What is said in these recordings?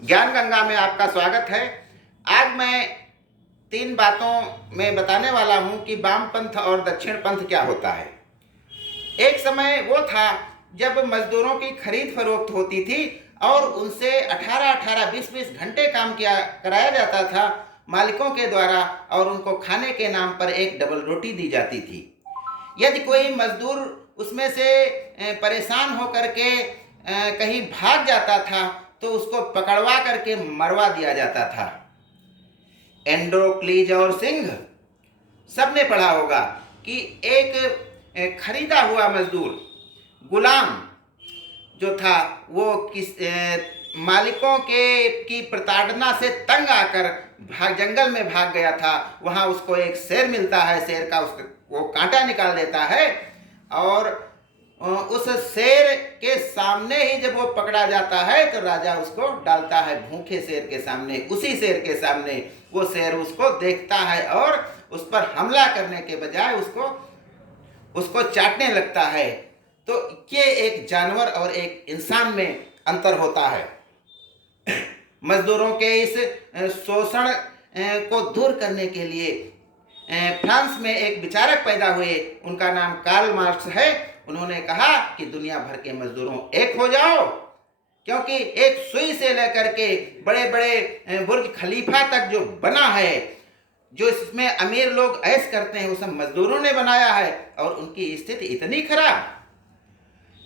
ज्ञान गंगा में आपका स्वागत है। आज मैं 3 बातों में बताने वाला हूं कि वामपंथ और दक्षिण पंथ क्या होता है। एक समय वो था जब मजदूरों की खरीद फरोख्त होती थी और उनसे 18-18, 20-20 घंटे काम कराया जाता था मालिकों के द्वारा, और उनको खाने के नाम पर एक डबल रोटी दी जाती थी। यदि कोई मजदूर उसमें से परेशान होकर के कहीं भाग जाता था तो उसको पकड़वा करके मरवा दिया जाता था। एंड्रोक्लीज और सिंह सबने पढ़ा होगा कि एक खरीदा हुआ मजदूर गुलाम जो था वो मालिकों की प्रताड़ना से तंग आकर जंगल में भाग गया था। वहां उसको एक शेर मिलता है, शेर का वो कांटा निकाल देता है और उस शेर के सामने ही जब वो पकड़ा जाता है तो राजा उसको डालता है भूखे शेर के सामने। उसी शेर के सामने वो शेर उसको देखता है और उस पर हमला करने के बजाय उसको चाटने लगता है। तो ये एक जानवर और एक इंसान में अंतर होता है। मजदूरों के इस शोषण को दूर करने के लिए फ्रांस में एक विचारक पैदा हुए, उनका नाम कार्ल मार्क्स है। उन्होंने कहा कि दुनिया भर के मजदूरों एक हो जाओ, क्योंकि एक सुई से लेकर के बड़े बड़े बुर्ज खलीफा तक जो बना है, जो इसमें अमीर लोग ऐश करते हैं, वो सब मजदूरों ने बनाया है और उनकी स्थिति इतनी खराब।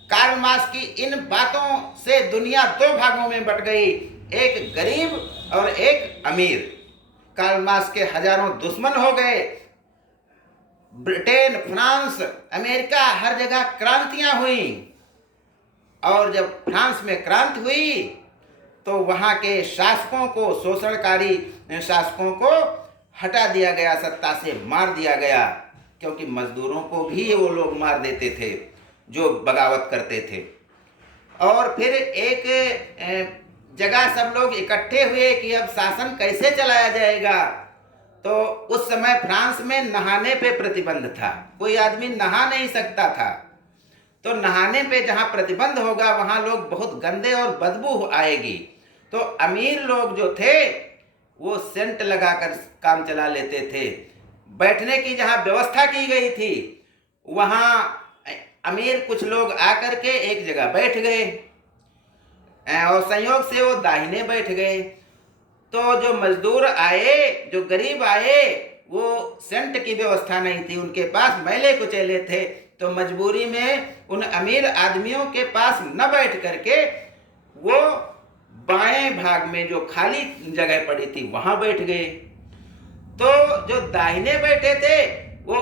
कार्ल मार्क्स की इन बातों से दुनिया 2 भागों में बट गई, एक गरीब और एक अमीर। कार्ल मार्क्स के हजारों दुश्मन हो गए। ब्रिटेन, फ्रांस, अमेरिका, हर जगह क्रांतियां हुई, और जब फ्रांस में क्रांति हुई तो वहां के शासकों को, शोषणकारी शासकों को हटा दिया गया, सत्ता से मार दिया गया, क्योंकि मजदूरों को भी वो लोग मार देते थे जो बगावत करते थे। और फिर एक जगह सब लोग इकट्ठे हुए कि अब शासन कैसे चलाया जाएगा। तो उस समय फ्रांस में नहाने पे प्रतिबंध था, कोई आदमी नहा नहीं सकता था। तो नहाने पे जहाँ प्रतिबंध होगा वहाँ लोग बहुत गंदे और बदबू आएगी। तो अमीर लोग जो थे वो सेंट लगाकर काम चला लेते थे। बैठने की जहाँ व्यवस्था की गई थी वहाँ अमीर कुछ लोग आकर के एक जगह बैठ गए और संयोग से वो दाहिने बैठ गए। तो जो मजदूर आए, जो गरीब आए, वो सेंट की व्यवस्था नहीं थी, उनके पास मैले कुचैले थे। तो मजबूरी में उन अमीर आदमियों के पास न बैठ करके वो बाएं भाग में जो खाली जगह पड़ी थी वहां बैठ गए। तो जो दाहिने बैठे थे वो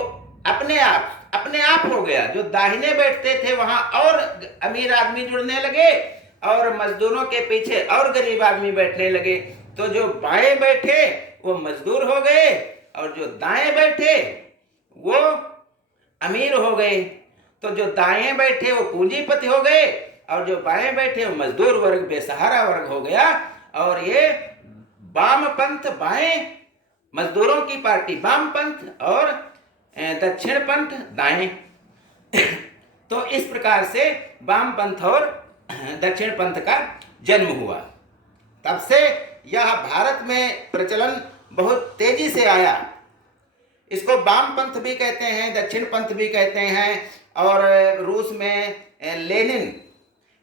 अपने आप हो गया। जो दाहिने बैठते थे वहां और अमीर आदमी जुड़ने लगे और मजदूरों के पीछे और गरीब आदमी बैठने लगे। तो जो बाएं बैठे वो मजदूर हो गए और जो दाएं बैठे वो अमीर हो गए। तो जो दाएं बैठे वो पूंजीपति हो गए और जो बाएं बैठे वो मजदूर वर्ग, बेसहारा वर्ग हो गया। और ये वामपंथ, बाएं, मजदूरों की पार्टी वामपंथ और दक्षिण पंथ दाएं। तो इस प्रकार से वामपंथ और दक्षिण पंथ का जन्म हुआ। तब से यह भारत में प्रचलन बहुत तेजी से आया। इसको वामपंथ भी कहते हैं, दक्षिण पंथ भी कहते हैं। और रूस में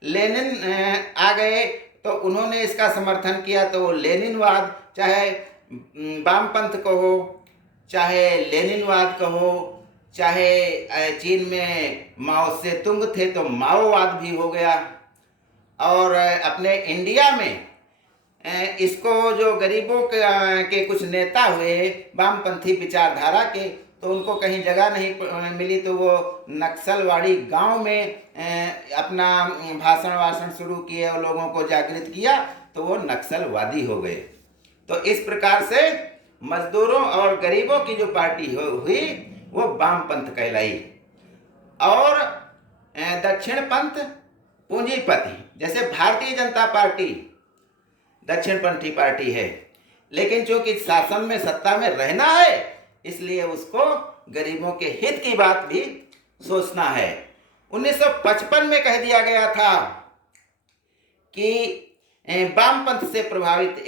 लेनिन आ गए तो उन्होंने इसका समर्थन किया। तो वो लेनिनवाद, चाहे वामपंथ कहो, चाहे लेनिनवाद कहो, चाहे चीन में माओ से तुंग थे तो माओवाद भी हो गया। और अपने इंडिया में इसको जो गरीबों के कुछ नेता हुए वामपंथी विचारधारा के, तो उनको कहीं जगह नहीं मिली तो वो नक्सलवाड़ी गांव में अपना भाषण शुरू किए और लोगों को जागृत किया, तो वो नक्सलवादी हो गए। तो इस प्रकार से मजदूरों और गरीबों की जो पार्टी हुई वो वामपंथ कहलाई। और दक्षिण पंथ पूंजीपति, जैसे भारतीय जनता पार्टी दक्षिणपंथी पार्टी है, लेकिन चूंकि शासन में, सत्ता में रहना है, इसलिए उसको गरीबों के हित की बात भी सोचना है। 1955 में कह दिया गया था कि वामपंथ से प्रभावित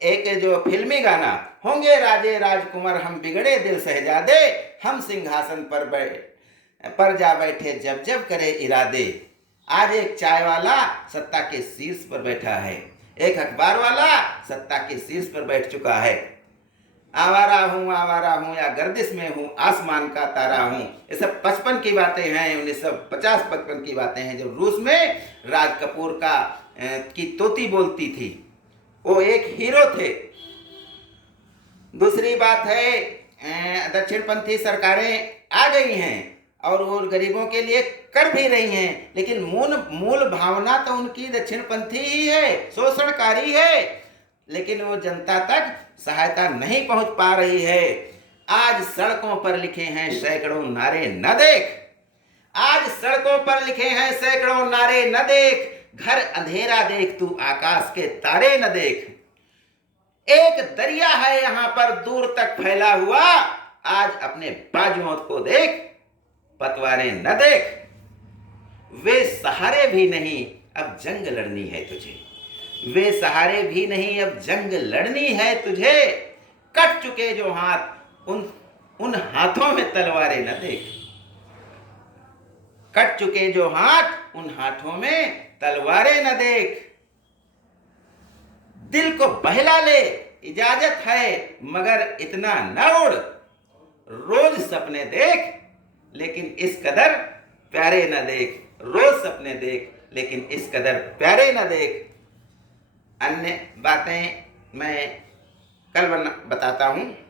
एक जो फिल्मी गाना, होंगे राजे राजकुमार हम बिगड़े दिल शहजादे, हम सिंहासन पर जा बैठे जब जब करे इरादे। आज एक चाय वाला सत्ता के शीर्ष पर बैठा है, एक अखबार वाला सत्ता के शीर्ष पर बैठ चुका है। आवारा हूँ या गर्दिश में हूँ, आसमान का तारा हूँ। ये सब 55 की बातें हैं, 1950-55 की बातें हैं, जब रूस में राज कपूर की तोती बोलती थी। वो एक हीरो थे। दूसरी बात है, दक्षिणपंथी सरकारें आ गई हैं और वो गरीबों के लिए कर भी रही हैं, लेकिन मूल भावना तो उनकी दक्षिणपंथी ही है, शोषणकारी है, लेकिन वो जनता तक सहायता नहीं पहुंच पा रही है। आज सड़कों पर लिखे हैं सैकड़ों नारे न देख, आज सड़कों पर लिखे हैं सैकड़ों नारे न देख, घर अंधेरा देख तू आकाश के तारे न देख। एक दरिया है यहाँ पर दूर तक फैला हुआ, आज अपने बाजुओं को देख पतवारें न देख। वे सहारे भी नहीं अब जंग लड़नी है तुझे, वे सहारे भी नहीं अब जंग लड़नी है तुझे। कट चुके जो हाथ उन हाथों में तलवारें न देख, कट चुके जो हाथ उन हाथों में तलवारें न देख। दिल को बहला ले इजाजत है मगर इतना न उड़, रोज सपने देख लेकिन इस कदर प्यारे न देख, रोज सपने देख लेकिन इस कदर प्यारे न देख। अन्य बातें मैं कल बताता हूँ।